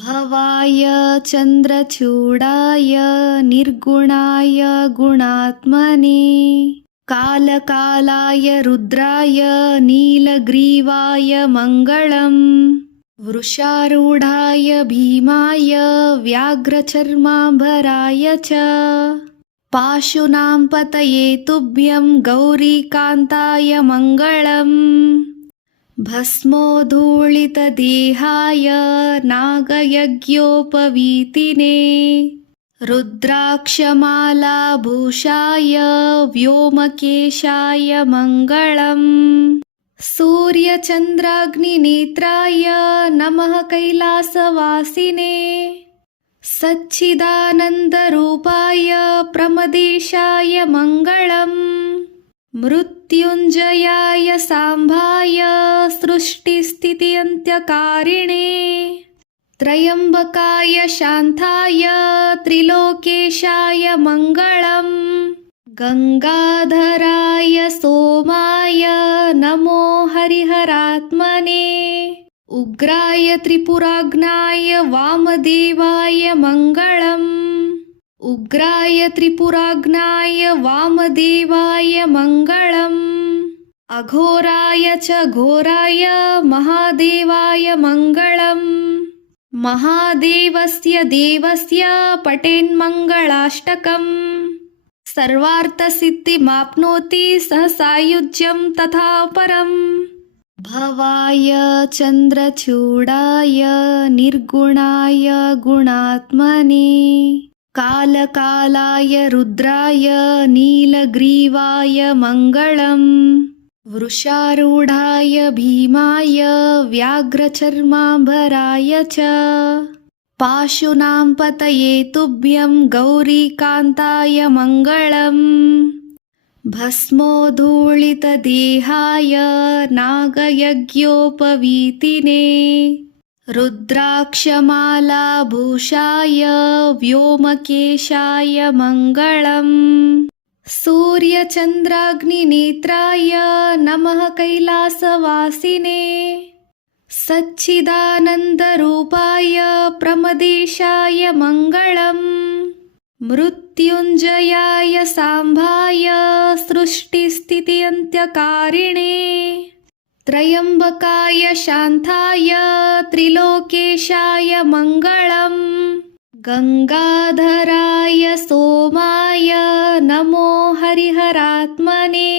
भवाय चन्द्रचूडाय निर्गुणाय गुणात्मने कालकालाय रुद्राय नीलग्रीवाय मङ्गलम् वृषारूढाय भीमाय व्याघ्रचर्माम्बराय च पाशूनां पतये तुभ्यं गौरीकान्ताय मङ्गलम् भस्मोद्धूलितदेहाय नागयज्ञोपवीतिने रुद्राक्षमालाभूषाय व्योमकेशाय मङ्गलम् सूर्यचन्द्राग्निनेत्राय नमः कैलासवासिने सच्चिदानन्दरूपाय प्रमदेशाय मङ्गलम् मृत्युञ्जयाय साम्भाय सृष्टिस्थित्यन्त्यकारिणे त्र्यम्बकाय शान्ताय त्रिलोकेशाय मङ्गलम् गङ्गाधराय सोमाय नमो हरिहरात्मने उग्राय त्रिपुराग्नाय वामदेवाय मङ्गलम् उग्राय त्रिपुराग्नाय वामदेवाय मङ्गलम् अघोराय च घोराय महादेवाय मङ्गलम् महादेवस्य देवस्य पठेन्मङ्गलाष्टकम् सर्वार्थसिद्धिमाप्नोति सह सायुज्यं तथा परम् भवाय चन्द्रचूडाय निर्गुणाय गुणात्मने कालकालाय रुद्राय नीलग्रीवाय मङ्गलम् वृषारूढाय भीमाय व्याघ्रचर्माम्बराय च पाशूनां पतये तुभ्यं गौरीकान्ताय मङ्गलम् भस्मोद्धूलितदेहाय नागयज्ञोपवीतिने रुद्राक्षमालाभूषाय व्योमकेशाय मङ्गलम् सूर्यचन्द्राग्निनेत्राय नमः कैलासवासिने सच्चिदानन्दरूपाय प्रमदेशाय मङ्गलम् मृत्युञ्जयाय साम्भाय सृष्टिस्थित्यन्त्यकारिणे त्र्यम्बकाय शान्ताय त्रिलोकेशाय मङ्गलम् गङ्गाधराय सोमाय नमो हरिहरात्मने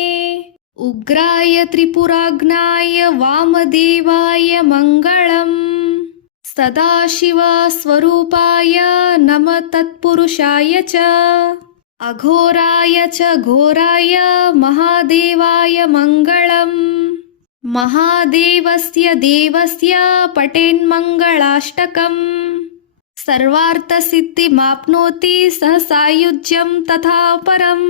उग्राय त्रिपुराग्नाय वामदेवाय मङ्गलम् सदाशिवस्वरूपाय नमः तत्पुरुषाय च अघोराय च घोराय महादेवाय मङ्गलम् महादेवस्य देवस्य पठेन्मङ्गलाष्टकम् सर्वार्थसिद्धिमाप्नोति सह सायुज्यं तथा परम्